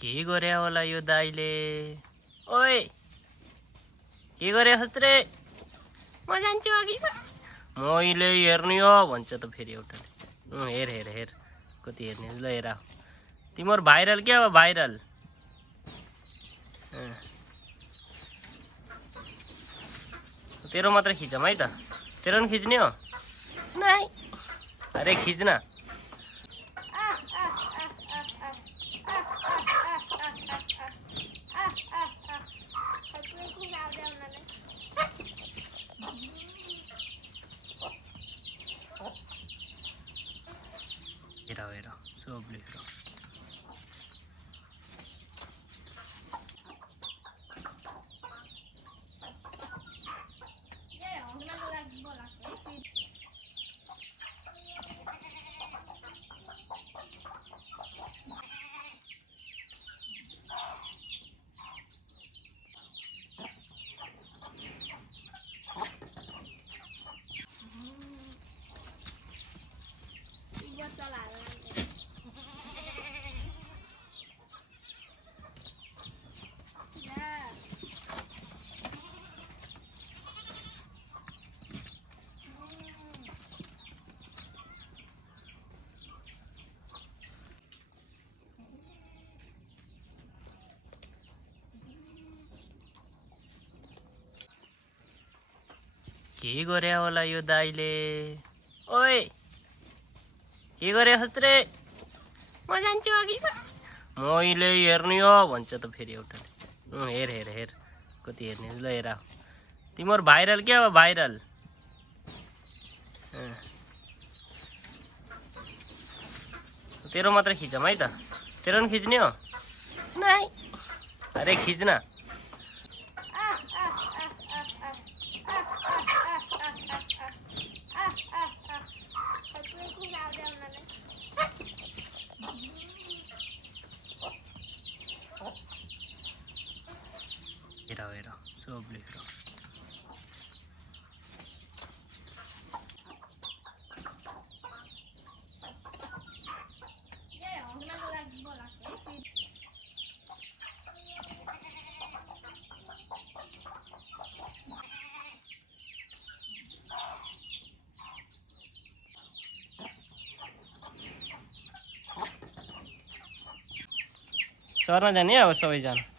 के गर्या होला यो दाइले? ओए के गरे हस्रे? म जान्छु अघि। मैले हेर्ने हो भन्छ त फेरि एउटाले। हेर हेर हेर कति हेर्ने ल हेर। तिम्रो भाइरल क्या हो भाइरल? तेरो मात्र खिचौँ है त। तेरो पनि खिच्ने हो? नाइ। अरे खिच्न। हेर हेर सब लेखेर। के गर्या होला यो दाइले? ओए के गरे हस्रे? म जान्छु अघि। मैले हेर्ने हो भन्छ त फेरि एउटाले। हेर हेर हेर कति हेर्ने ल हेर। तिम्रो भाइरल क्या हो भाइरल? तेरो मात्र खिचौँ है त। तेरो पनि खिच्ने हो? नाइ। अरे खिच्न। हेर हेर सब लेखेर। चर्न जाने अब सबैजना।